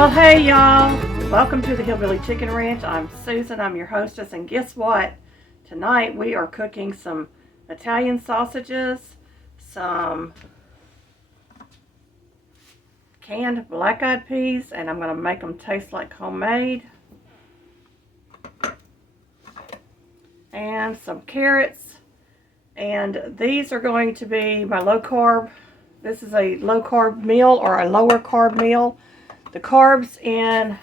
Well, hey y'all, welcome to the Hillbilly Chicken Ranch. I'm Susan, I'm your hostess, and guess what? Tonight we are cooking some Italian sausages, some canned black-eyed peas, and I'm going to make them taste like homemade, and some carrots, and these are going to be my low-carb. This is a low-carb meal or a lower carb meal. The carbs in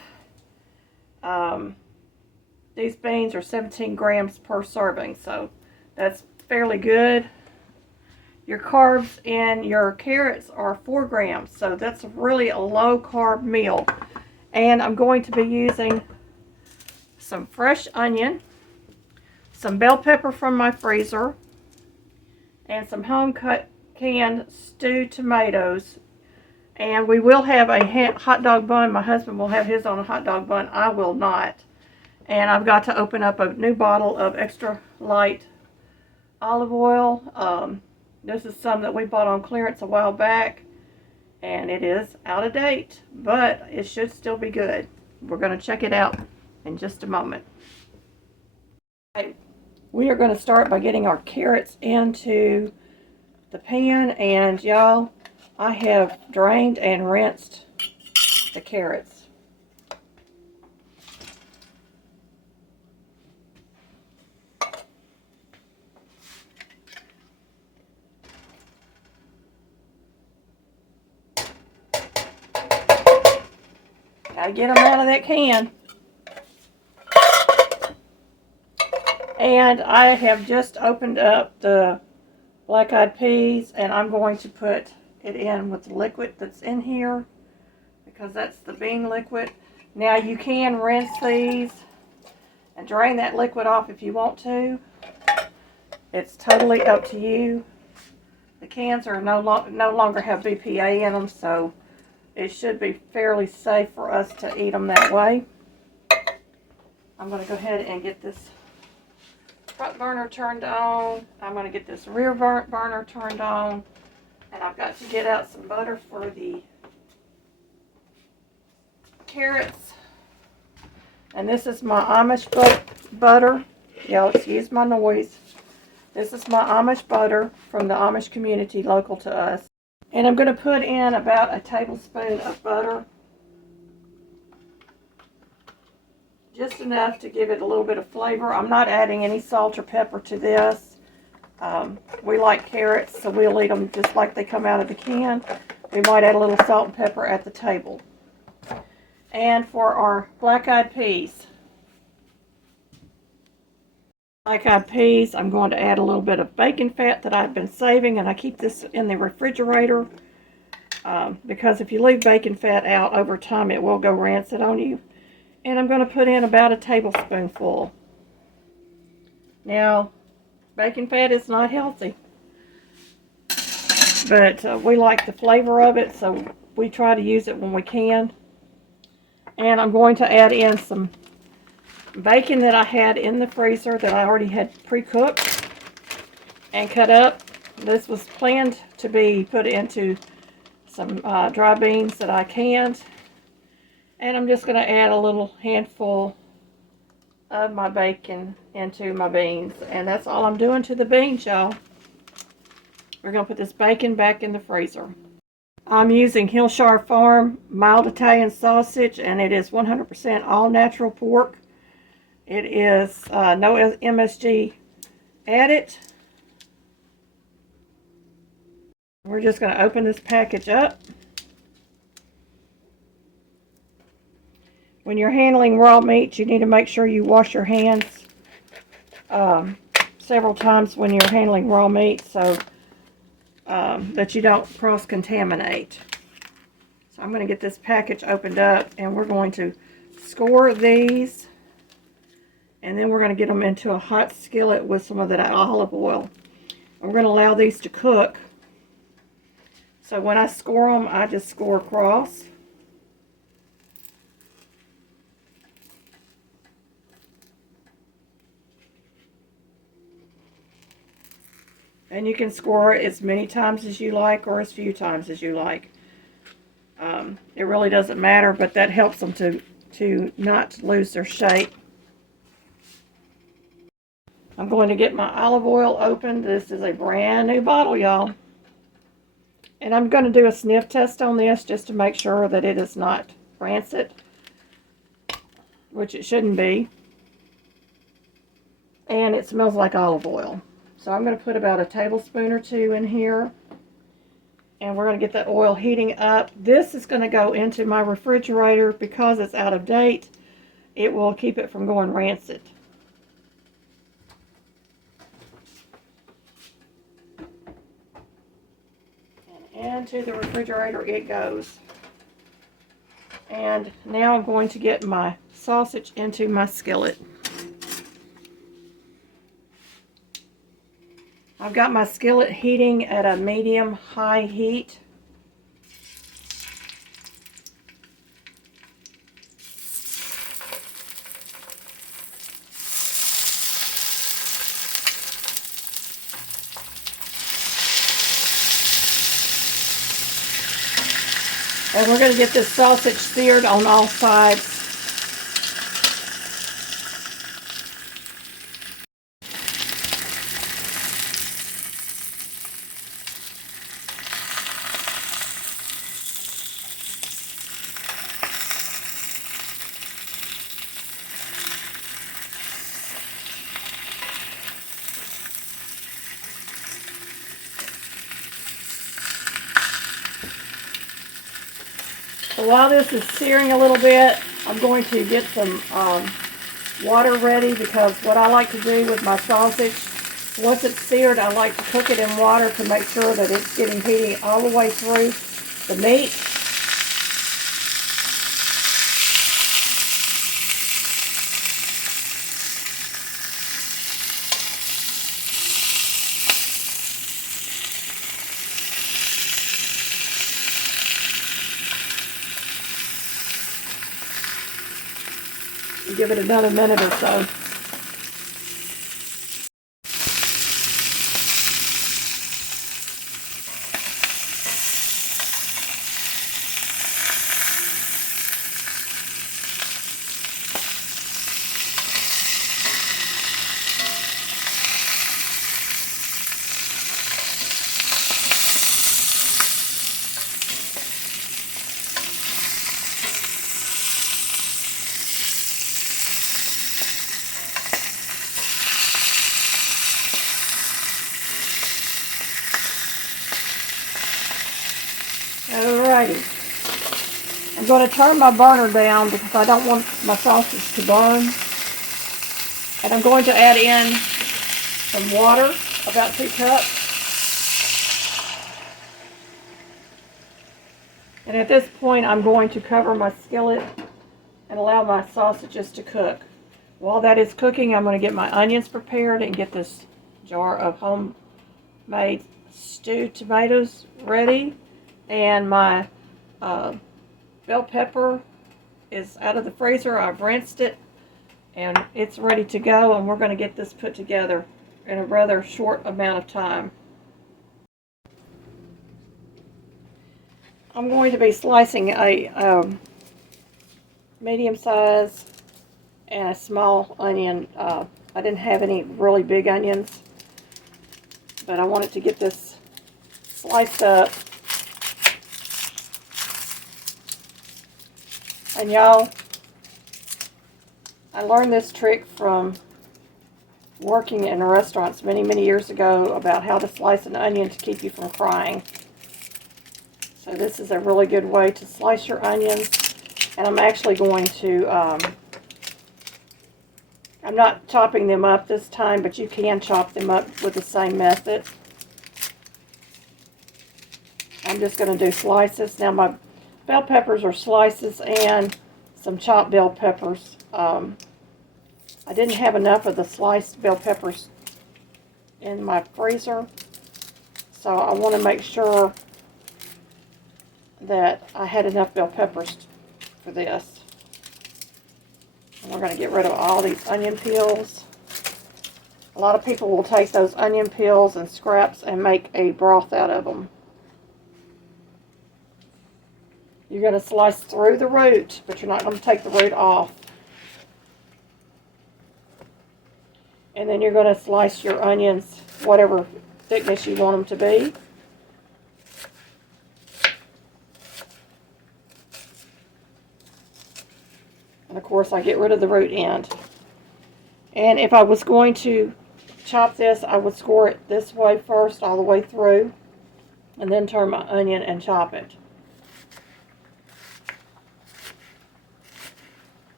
these beans are 17 grams per serving, so that's fairly good. Your carbs in your carrots are 4 grams, so that's really a low carb meal. And I'm going to be using some fresh onion, some bell pepper from my freezer, and some home cut canned stewed tomatoes. And we will have a hot dog bun. My husband will have his on a hot dog bun. I will not. And I've got to open up a new bottle of extra light olive oil. This is some that we bought on clearance a while back. And it is out of date, but it should still be good. We're going to check it out in just a moment. Okay. We are going to start by getting our carrots into the pan. And y'all, I have drained and rinsed the carrots. Gotta get them out of that can. And I have just opened up the black-eyed peas, and I'm going to put it in with the liquid that's in here, because that's the bean liquid. Now you can rinse these and drain that liquid off if you want to. It's totally up to you. The cans are no longer have BPA in them, so it should be fairly safe for us to eat them that way. I'm going to go ahead and get this front burner turned on. I'm going to get this rear burner turned on. And I've got to get out some butter for the carrots. And this is my Amish butter. Y'all excuse my noise. This is my Amish butter from the Amish community local to us. And I'm going to put in about a tablespoon of butter. Just enough to give it a little bit of flavor. I'm not adding any salt or pepper to this. We like carrots, so we'll eat them just like they come out of the can. We might add a little salt and pepper at the table. And for our black-eyed peas. Black-eyed peas, I'm going to add a little bit of bacon fat that I've been saving, and I keep this in the refrigerator because if you leave bacon fat out over time, it will go rancid on you. And I'm going to put in about a tablespoonful. Now, bacon fat is not healthy, but we like the flavor of it, so we try to use it when we can. And I'm going to add in some bacon that I had in the freezer that I already had pre-cooked and cut up. This was planned to be put into some dry beans that I canned. And I'm just going to add a little handful of my bacon into my beans. And that's all I'm doing to the beans, y'all. We're going to put this bacon back in the freezer. I'm using Hillshire Farm mild Italian sausage, and it is 100% all natural pork. It is no MSG added. We're just going to open this package up. When you're handling raw meat, you need to make sure you wash your hands several times when you're handling raw meat so that you don't cross-contaminate. So I'm going to get this package opened up, and we're going to score these, and then we're going to get them into a hot skillet with some of that olive oil. We're going to allow these to cook. So when I score them, I just score across. And you can score it as many times as you like or as few times as you like. It really doesn't matter, but that helps them to not lose their shape. I'm going to get my olive oil opened. This is a brand new bottle, y'all. And I'm going to do a sniff test on this just to make sure that it is not rancid, which it shouldn't be. And it smells like olive oil. So I'm going to put about a tablespoon or two in here. And we're going to get that oil heating up. This is going to go into my refrigerator because it's out of date. It will keep it from going rancid. And into the refrigerator it goes. And now I'm going to get my sausage into my skillet. I've got my skillet heating at a medium-high heat. And we're going to get this sausage seared on all sides. So while this is searing a little bit, I'm going to get some water ready, because what I like to do with my sausage, once it's seared, I like to cook it in water to make sure that it's getting heating all the way through the meat. Give it another minute or so. Alrighty. I'm going to turn my burner down because I don't want my sausage to burn. And I'm going to add in some water, about 2 cups. And at this point, I'm going to cover my skillet and allow my sausages to cook. While that is cooking, I'm going to get my onions prepared and get this jar of homemade stewed tomatoes ready. And my bell pepper is out of the freezer. I've rinsed it and it's ready to go, and we're going to get this put together in a rather short amount of time. I'm going to be slicing a medium size and a small onion. I didn't have any really big onions, but I wanted to get this sliced up. And y'all, I learned this trick from working in restaurants many, many years ago about how to slice an onion to keep you from crying. So this is a really good way to slice your onions. And I'm actually going to, I'm not chopping them up this time, but you can chop them up with the same method. I'm just going to do slices. Now my bell peppers are slices and some chopped bell peppers. I didn't have enough of the sliced bell peppers in my freezer, so I want to make sure that I had enough bell peppers for this. And we're going to get rid of all these onion peels. A lot of people will take those onion peels and scraps and make a broth out of them. You're going to slice through the root, but you're not going to take the root off. And then you're going to slice your onions, whatever thickness you want them to be. And of course, I get rid of the root end. And if I was going to chop this, I would score it this way first, all the way through, and then turn my onion and chop it.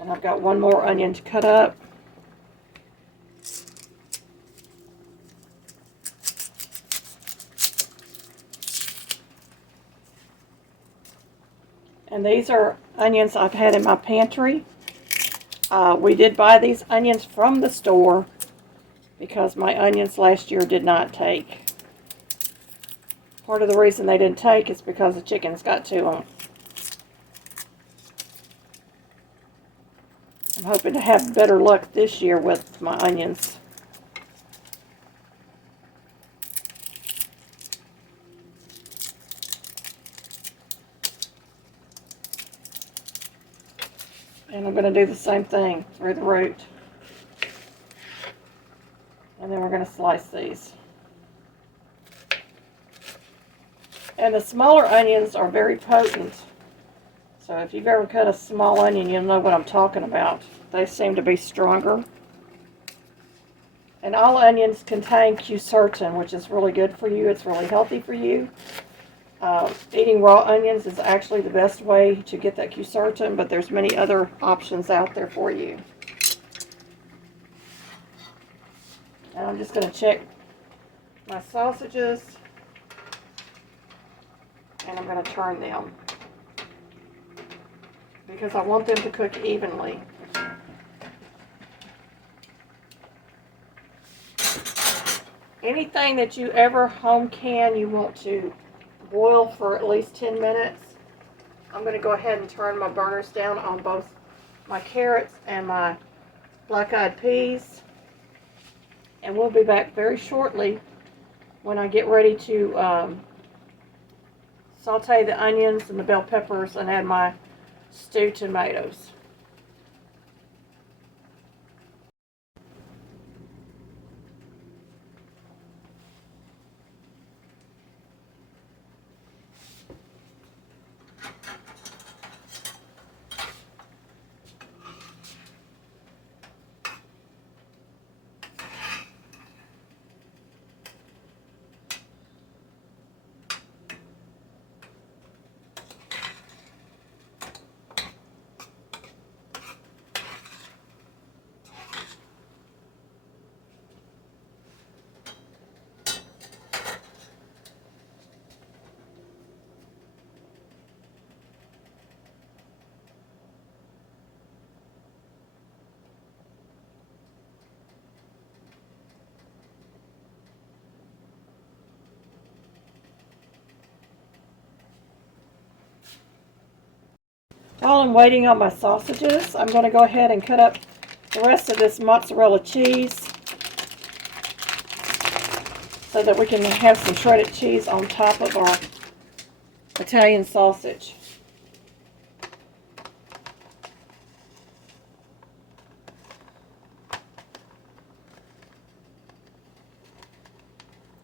And I've got one more onion to cut up. And these are onions I've had in my pantry. We did buy these onions from the store because my onions last year did not take. Part of the reason they didn't take is because the chickens got to them. I'm hoping to have better luck this year with my onions. And I'm going to do the same thing through the root. And then we're going to slice these. And the smaller onions are very potent. So if you've ever cut a small onion, you'll know what I'm talking about. They seem to be stronger. And all onions contain quercetin, which is really good for you. It's really healthy for you. Eating raw onions is actually the best way to get that quercetin, but there's many other options out there for you. And I'm just going to check my sausages, and I'm going to turn them because I want them to cook evenly. Anything that you ever home can, you want to boil for at least 10 minutes. I'm going to go ahead and turn my burners down on both my carrots and my black-eyed peas. And we'll be back very shortly when I get ready to saute the onions and the bell peppers and add my stewed tomatoes. While I'm waiting on my sausages, I'm going to go ahead and cut up the rest of this mozzarella cheese so that we can have some shredded cheese on top of our Italian sausage.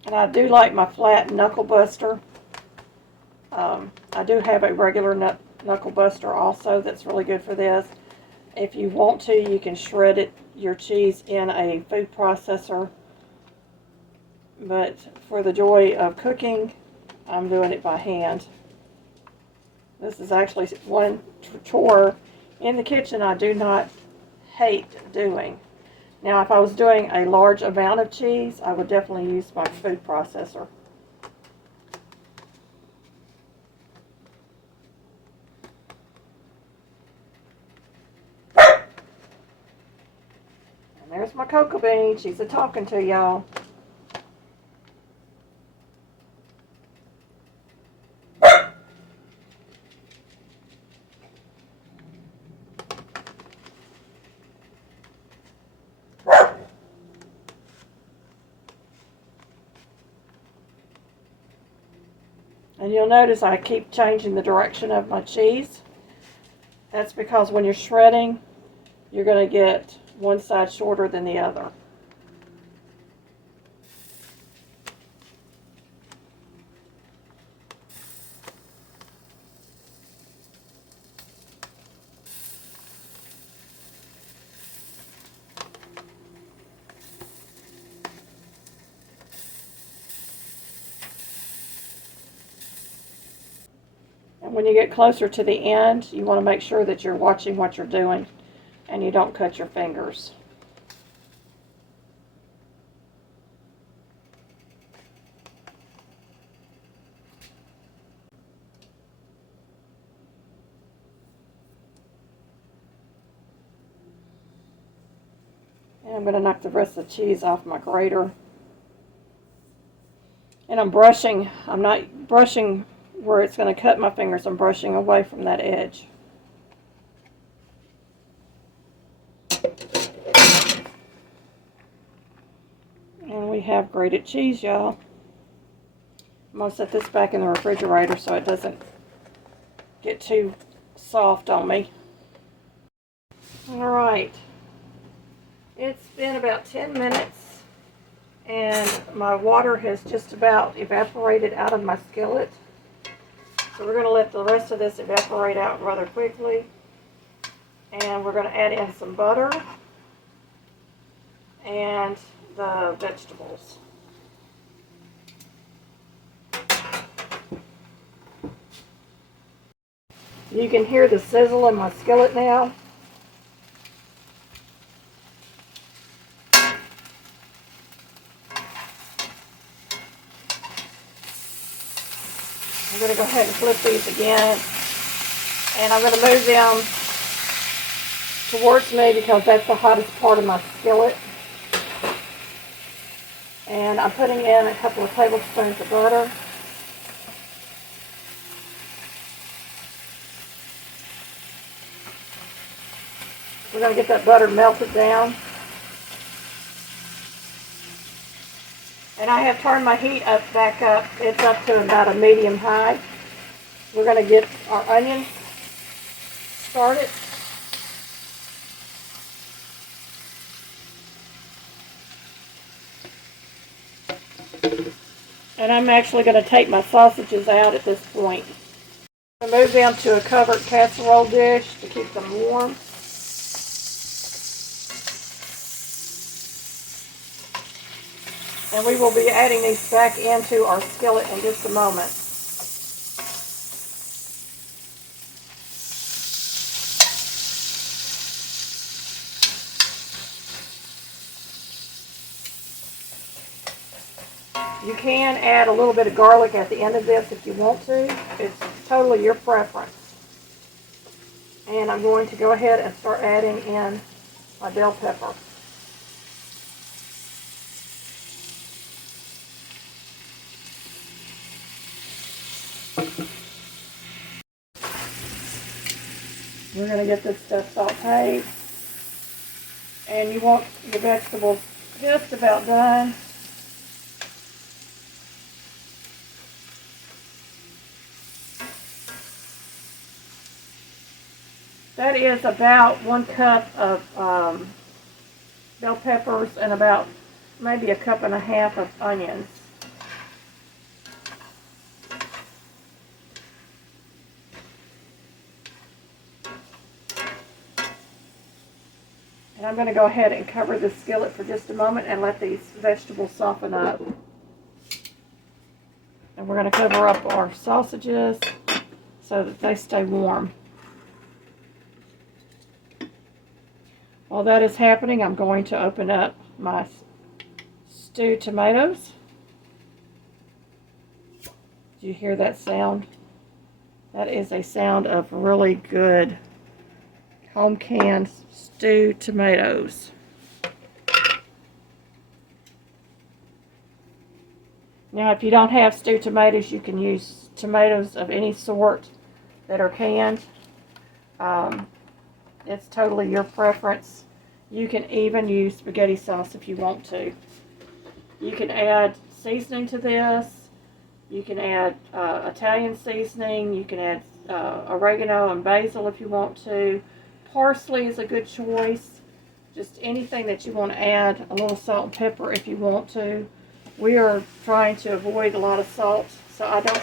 And I do like my flat knuckle buster. I do have a regular knuckle buster also that's really good for this. If you want to, you can shred your cheese in a food processor. But for the joy of cooking, I'm doing it by hand. This is actually one chore in the kitchen I do not hate doing. Now, if I was doing a large amount of cheese, I would definitely use my food processor. And there's my cocoa bean. She's a-talking to y'all. And you'll notice I keep changing the direction of my cheese. That's because when you're shredding, you're going to get one side shorter than the other. And when you get closer to the end, you want to make sure that you're watching what you're doing and you don't cut your fingers. And I'm going to knock the rest of the cheese off my grater. And I'm not brushing where it's going to cut my fingers. I'm brushing away from that edge. And we have grated cheese, y'all. I'm going to set this back in the refrigerator so it doesn't get too soft on me. Alright. It's been about 10 minutes and my water has just about evaporated out of my skillet. So we're going to let the rest of this evaporate out rather quickly. And we're going to add in some butter and the vegetables. You can hear the sizzle in my skillet now. I'm going to go ahead and flip these again, and I'm going to move them towards me because that's the hottest part of my skillet. And I'm putting in a couple of tablespoons of butter. We're going to get that butter melted down. And I have turned my heat back up. It's up to about a medium high. We're going to get our onions started. And I'm actually going to take my sausages out at this point. I'm going to move them to a covered casserole dish to keep them warm. And we will be adding these back into our skillet in just a moment. You can add a little bit of garlic at the end of this if you want to. It's totally your preference. And I'm going to go ahead and start adding in my bell pepper. We're going to get this stuff sauteed. And you want your vegetables just about done. That is about 1 cup of bell peppers and about maybe 1.5 cups of onions. And I'm going to go ahead and cover the skillet for just a moment and let these vegetables soften up. And we're going to cover up our sausages so that they stay warm. While that is happening, I'm going to open up my stewed tomatoes. Do you hear that sound? That is a sound of really good home canned stewed tomatoes. Now, if you don't have stewed tomatoes, you can use tomatoes of any sort that are canned. It's totally your preference. You can even use spaghetti sauce if you want to. You can add seasoning to this. You can add Italian seasoning. You can add oregano and basil if you want to. Parsley is a good choice. Just anything that you want to add. A little salt and pepper if you want to. We are trying to avoid a lot of salt, so I don't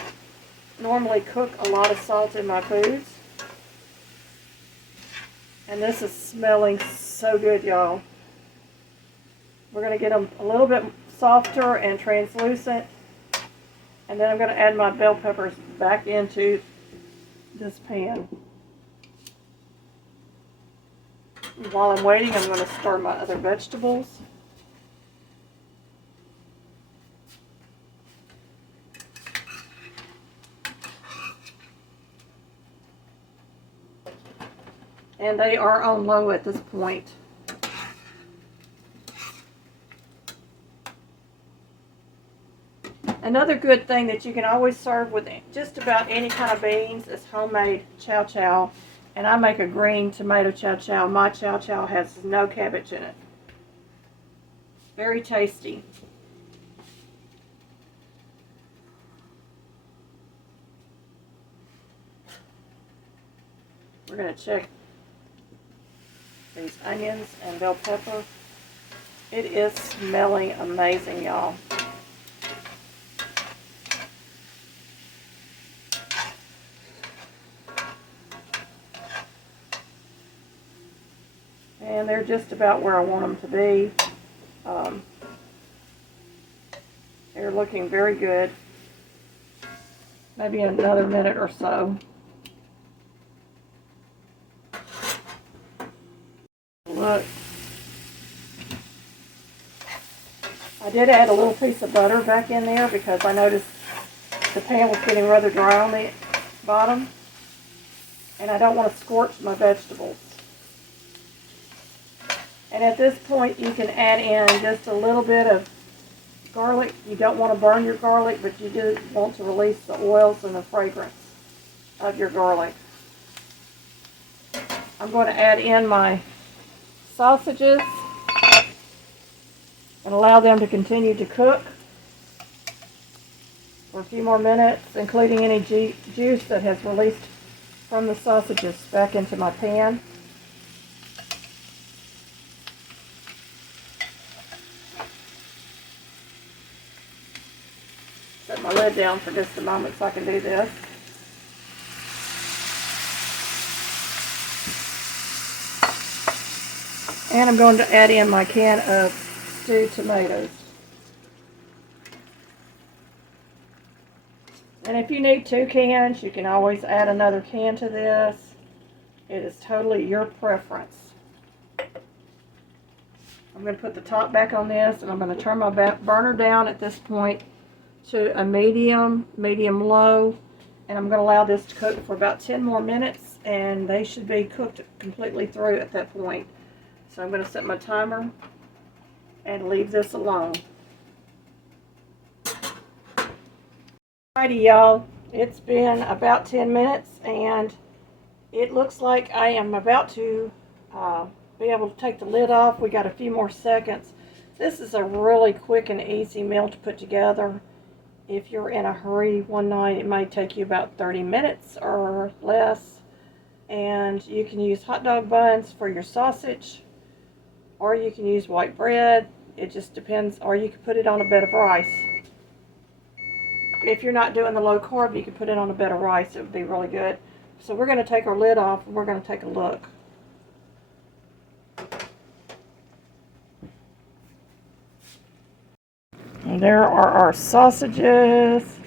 normally cook a lot of salt in my foods. And this is smelling so good, y'all. We're going to get them a little bit softer and translucent. And then I'm going to add my bell peppers back into this pan. While I'm waiting, I'm going to stir my other vegetables. And they are on low at this point. Another good thing that you can always serve with just about any kind of beans is homemade chow chow. And I make a green tomato chow chow. My chow chow has no cabbage in it. Very tasty. We're going to check these onions and bell pepper. It is smelling amazing, y'all. And they're just about where I want them to be. They're looking very good. Maybe another minute or so. Look. I did add a little piece of butter back in there because I noticed the pan was getting rather dry on the bottom. And I don't want to scorch my vegetables. And at this point, you can add in just a little bit of garlic. You don't want to burn your garlic, but you do want to release the oils and the fragrance of your garlic. I'm going to add in my sausages and allow them to continue to cook for a few more minutes, including any juice that has released from the sausages back into my pan. Set my lid down for just a moment so I can do this. And I'm going to add in my can of stewed tomatoes. And if you need 2 cans, you can always add another can to this. It is totally your preference. I'm going to put the top back on this, and I'm going to turn my burner down at this point to a medium low, and I'm going to allow this to cook for about 10 more minutes, and they should be cooked completely through at that point. So I'm going to set my timer and leave this alone. Alrighty, y'all, it's been about 10 minutes, and it looks like I am about to be able to take the lid off. We got a few more seconds. This is a really quick and easy meal to put together. If you're in a hurry one night, it might take you about 30 minutes or less. And you can use hot dog buns for your sausage, or you can use white bread. It just depends, or you can put it on a bed of rice. If you're not doing the low carb, you can put it on a bed of rice. It would be really good. So we're going to take our lid off and we're going to take a look. And there are our sausages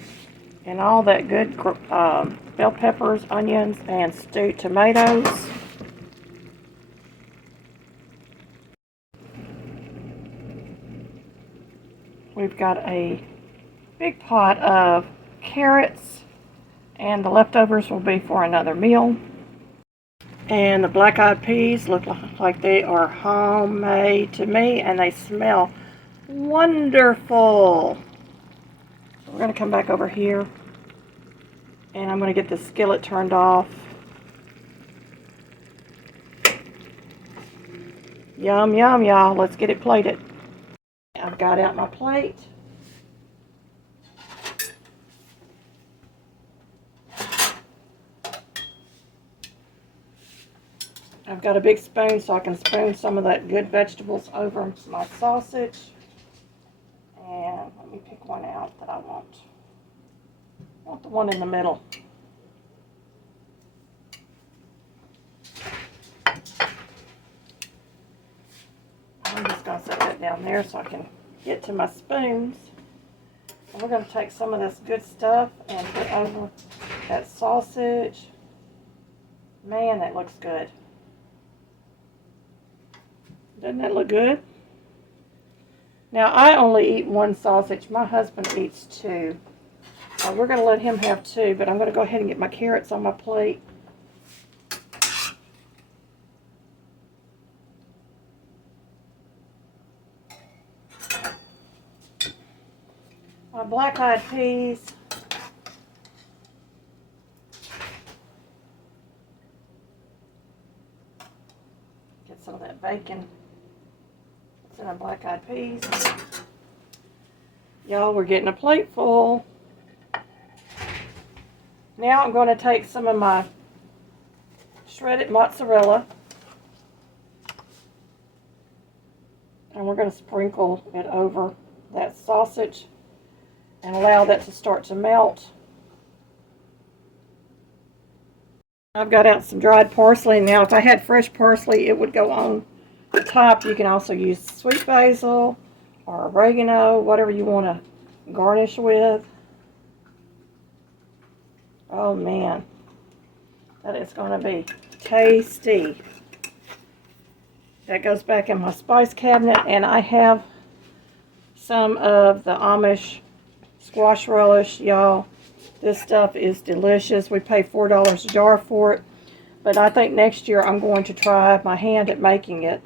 and all that good bell peppers, onions, and stewed tomatoes. We've got a big pot of carrots, and the leftovers will be for another meal. And the black-eyed peas look like they are homemade to me, and they smell wonderful. So we're going to come back over here, and I'm going to get the skillet turned off. Yum, yum, y'all. Let's get it plated. I've got out my plate. I've got a big spoon so I can spoon some of that good vegetables over my sausage. And let me pick one out that I want. I want the one in the middle. I'm just going to set that down there so I can get to my spoons. And we're going to take some of this good stuff and put over that sausage. Man, that looks good. Doesn't that look good? Now, I only eat one sausage. My husband eats two. We're going to let him have two, but I'm going to go ahead and get my carrots on my plate. My black-eyed peas. Get some of that bacon. It's in our black-eyed peas. Y'all, we're getting a plate full. Now I'm going to take some of my shredded mozzarella. And we're going to sprinkle it over that sausage and allow that to start to melt. I've got out some dried parsley. Now, if I had fresh parsley, it would go on the top. You can also use sweet basil or oregano, whatever you want to garnish with. Oh man, that is going to be tasty. That goes back in my spice cabinet, and I have some of the Amish squash relish, y'all. This stuff is delicious. We pay $4 a jar for it, but I think next year I'm going to try my hand at making it.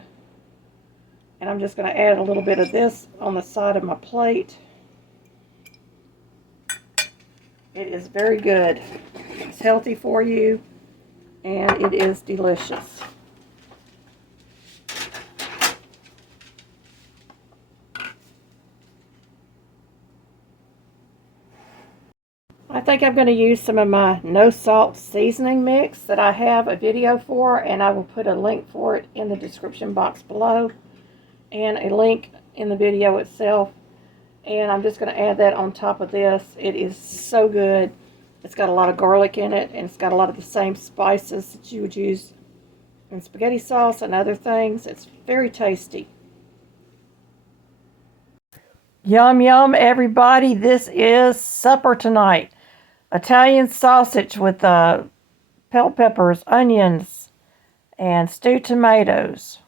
And I'm just going to add a little bit of this on the side of my plate. It is very good. It's healthy for you, and it is delicious. I think I'm going to use some of my no salt seasoning mix that I have a video for, and I will put a link for it in the description box below and a link in the video itself. And I'm just going to add that on top of this. It is so good. It's got a lot of garlic in it, and it's got a lot of the same spices that you would use in spaghetti sauce and other things. It's very tasty. Yum, yum, everybody. This is supper tonight. Italian sausage with bell peppers, onions, and stewed tomatoes.